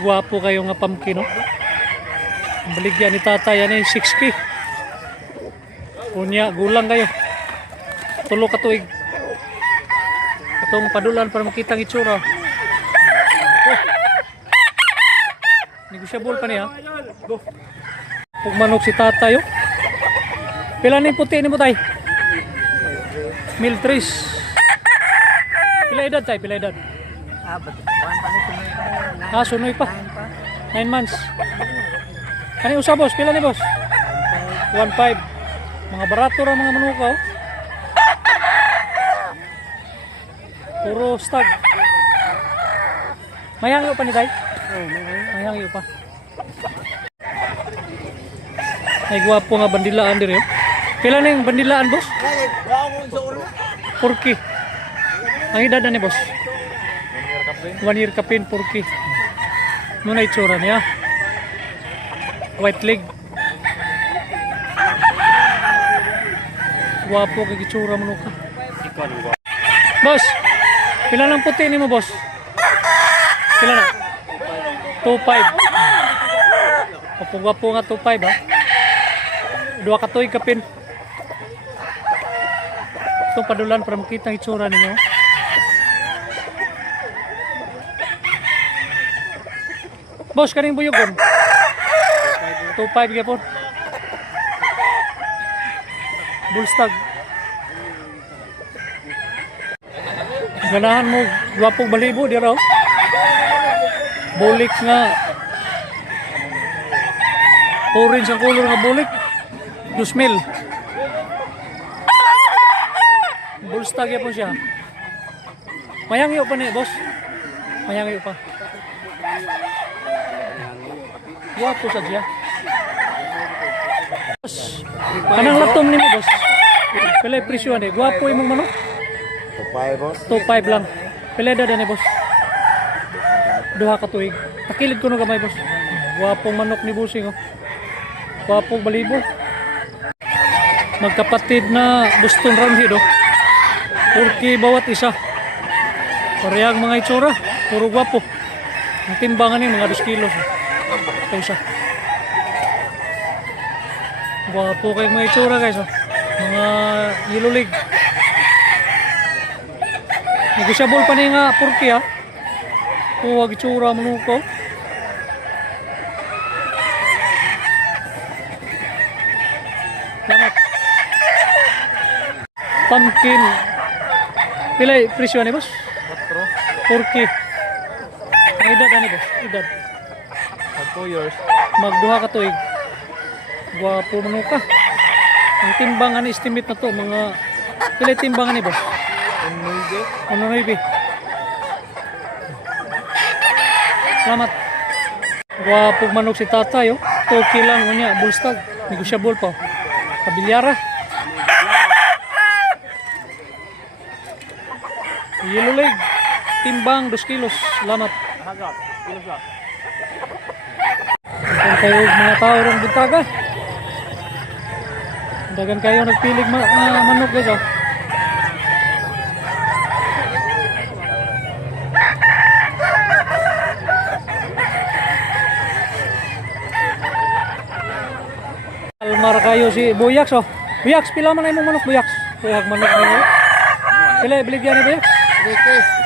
Guwapo kayo nga pumpkin, no? Ang baligyan ni tatay, yan ay 6K. Unya, gulang kayo. Tulo ka tuig. Itong padulan para makita ang itsura. Oh. Negosyable pa niya. Pag manok si tatay, oh. Pila na yung puti ni mo tay? Miltris. Pila edad tay? Pila edad? Sunoy pa. 9 months. Ano yung usa boss? Pila ni boss? 1.5. Mga barato ra mga manuka, oh. Puro stag. Mayangyo pa ni tay? Mayangyo pa. Ay gwapo nga bandilaan diri, oh. Pila na yung bandilaan boss? 4K. Ang edad na ni boss? 1 year kapin, 4K. Muna itsura niya. White leg. Guwapo kag itsura mo ka. Boss, pila lang puti ni mo boss? Pila na? 2.5. Gwapo nga 2.5 ha. 2 katoy kapin. Itong padulan para makita ang itsura ninyo. Boss, kaning buyogon? 2.5 ka po. Bullstag. Ganahan mo, gwapong balibo, di raw. Bulik nga. Orange ang color nga bulik. 2,000. Bullstag ya po siya. Mayangyo pa ni boss. Mayangyo pa. Guwapo sa siya. Boss, kanang latom ni mo boss. Pila presyo ani? Guwapo imong manok? 2.5 boss. 2.5 lang. Pila edad ani boss? 2 ka tuig. Takilid ko no gamay boss. Guwapong manok ni Busing, oh. Guwapong balibo. Magkapatid na Boston Roundhead, oh. 4K bawat isa. Parehang mga itsura. Puro gwapo. Ang timbangan niya mga 2 kilos. Ito isa. Gwapo kayong mga itsura guys, oh. Mga yellow leg. Negosyable pa niya nga 4K, ha. Huwag itsura mo ko. Salamat. Pumpkin. Pila presyo ni boss? 4K. Ang edad ani boss? Edad 2 years. Magduha ka tuig. Gwapo man ka. Ang timbangan estimate na to mga pila timbangan ni boss? 1.9. Salamat. Gwapo manok si tatay, oh. 2K lang unya bullstag. Negosyable pa. Kabilyara. Yellow leg. Timbang 2 kilos. Salamat. Kung kayo mga tao rin buntaga. Dagan kayo nagpilig manok guys, oh. Almar kayo si Buyaks, oh. Buyaks, pila man na imong manok, Buyaks? Buyaks manok ninyo. Pila biligyan ni Buyaks?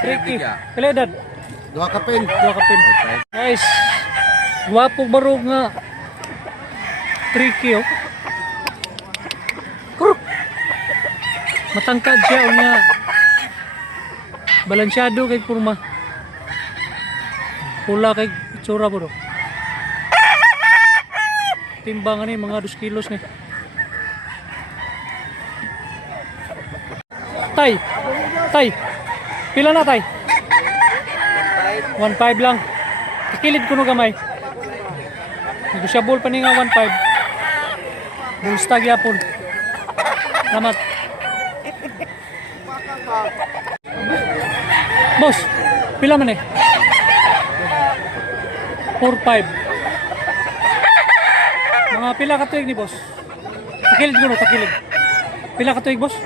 3K. Pila edad? 2 kapin. 2 kapin. Guys, guwapong barog nga 3K, oh. Kuruk. Matangkad siya, unya balansyado kay kurma. Pula kay itsura po, do. Timbangan ni mga 2 kilos ni. Tay. Tay. Pila na tay? 1.5 lang. Takilid ko no gamay. Negosyable pa ni nga 1.5. Bullstag yapon. Salamat. Boss, pila man eh? 4.5. Mga pila ka tuig ni boss? Takilid ko no, takilid. Pila ka tuig boss?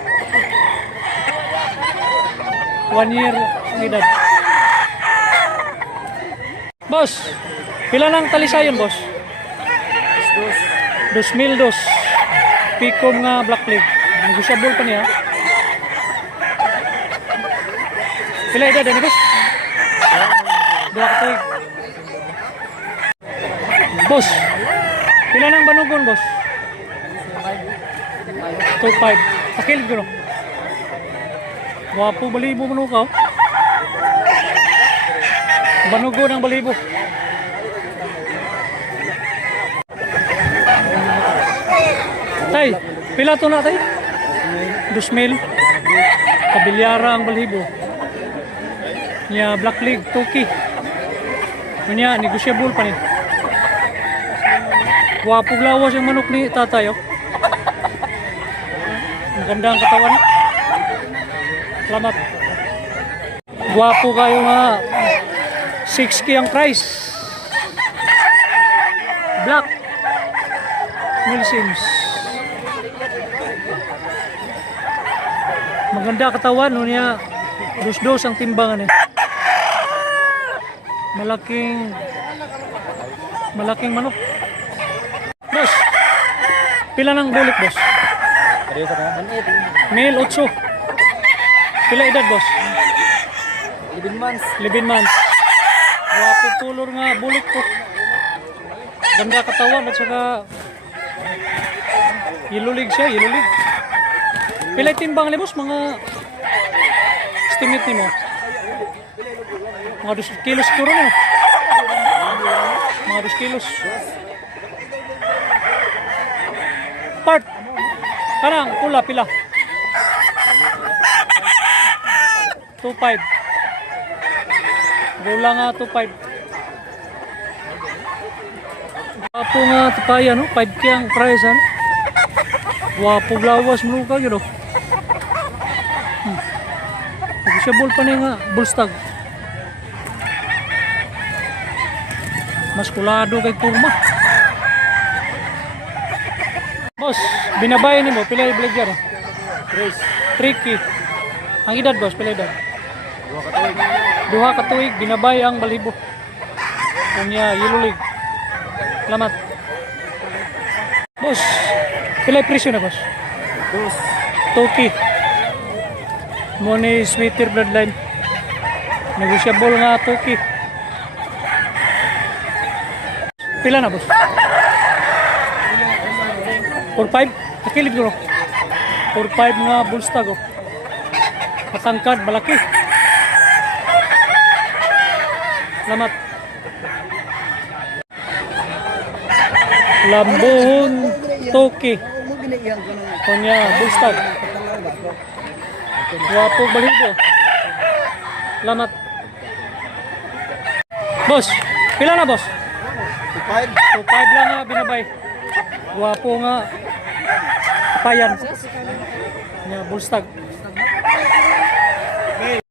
1 year ang edad. Boss, pila ng talisayon, boss? 2,002. Pikom nga black leg. Negosyable pa niya. Pila edad ni boss? Dua ka tuig. Boss, pila ng banugon, boss? 2,500. Pakilid ko no. Wapo, balibo mo ka. Oh. Banugon ang balibo. Tay, pila to na tay? 2,000. Kabilyara ang balibo. Nya Black League, Toki. Nya, negosyable pa ni. Wapog lawas yung manok ni tatay. Oh. Ang ganda ang katawan. Salamat. Gwapo kayo nga. 6K ang price. Black Milsims. Maganda katawan no niya. Dos-dos ang timbangan eh. Malaking manok. Boss, pila ng bulik, boss? Male 8. Pila edad, boss? 11 months. 11 months. Wapo color nga bulik ko. Ganda katawan at saka ilulig siya, ilulig. Pila timbang ni boss? Mga estimate ni mo? Mga 2 kilos siguro no? Mga 2 kilos. Part. Kanang pula pila. 2,500. Gula nga 2,500. Wapo nga tapaya no? 5K ang price ano? Wapo lawas mo ka yun no? Negosyable pa niya nga bullstag. Maskulado kay kurma. Boss, binabayan ni mo, pila i-vlog yan? 3K. Ang edad boss, pila edad? 2 ka tuig, binabay ang balibo. Kanya, yilulig. Salamat. Boss, pila presyo na boss? 2K. Mo ni sweeter bloodline. Negosyable nga 2K. Pila na boss? 4,500? Nakilid ko no? 4,500 nga bullstag oh. Patangkad, malaki. Salamat. Lambuhon Toki. Kanya bullstag. Wapo balibo. Salamat. Boss, pila na boss? 2,500 lang nga binabay. Wapo nga payan. Nya bullstag.